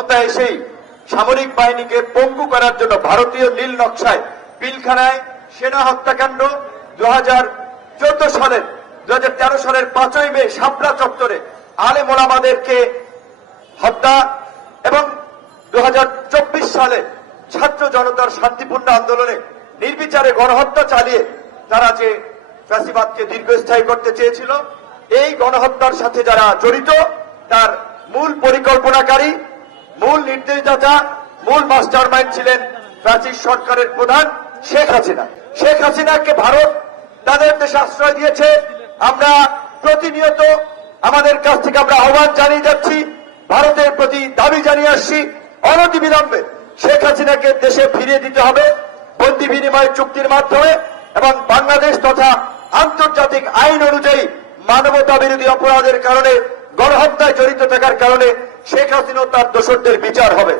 ক্ষমতায় এসেই সামরিক বাহিনীকে পঙ্গু করার জন্য ভারতীয় নীল নকশায় পিলখানায় সেনা হত্যাকাণ্ড 2014 সালের 2013 সালের 5ই মে শাপলা চত্বরে আলেম ওলামাদেরকে হত্যা এবং 2024 সালে ছাত্র জনতার শান্তিপূর্ণ আন্দোলনে নির্বিচারে গণহত্যা চালিয়ে তারা যে ফ্যাসিবাদকে দীর্ঘস্থায়ী করতে চেয়েছিল, এই গণহত্যার সাথে যারা জড়িত তার মূল পরিকল্পনাকারী, মূল নির্দেশদাতা, মূল মাস্টারমাইন্ড ছিলেন ফ্যাসিস্ট সরকারের প্রধান শেখ হাসিনা। শেখ হাসিনাকে ভারত তাদের দেশে আশ্রয় দিয়েছে। আমরা প্রতিনিয়ত আমাদের কাছ থেকে আমরা আহ্বান জানিয়ে যাচ্ছি, ভারতের প্রতি দাবি জানিয়ে আসছি, অনতিবিলম্বে শেখ হাসিনাকে দেশে ফিরিয়ে দিতে হবে বন্দি বিনিময় চুক্তির মাধ্যমে এবং বাংলাদেশ তথা আন্তর্জাতিক আইন অনুযায়ী মানবতা বিরোধী অপরাধের কারণে গণহত্যায় জড়িত থাকার কারণে শেখ হাসিনা তার দোষরদের বিচার হবে।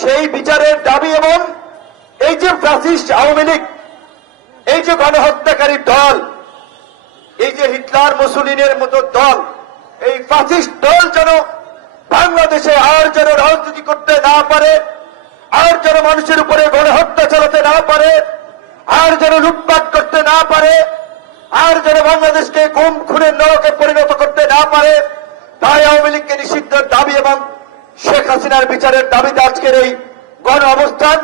সেই বিচারের দাবি এবং এই যে ফ্যাসিস্ট আওয়ামী লীগ, এই যে গণহত্যাকারী দল, এই যে হিটলার মুসোলিনের মতো দল, এই ফ্যাসিস্ট দল যেন বাংলাদেশে আর যেন রাজনীতি করতে না পারে, আর যেন মানুষের উপরে গণহত্যা চালাতে না পারে, আর যেন লুটপাট করতে না পারে, আর যেন বাংলাদেশকে গুম খুনের নরকে পরিণত করতে না পারে, তাই আওয়ামী লীগকে নিষিদ্ধের দাবি এবং শেখ হাসিনার বিচারের দাবিতে আজকের এই গণ অবস্থান।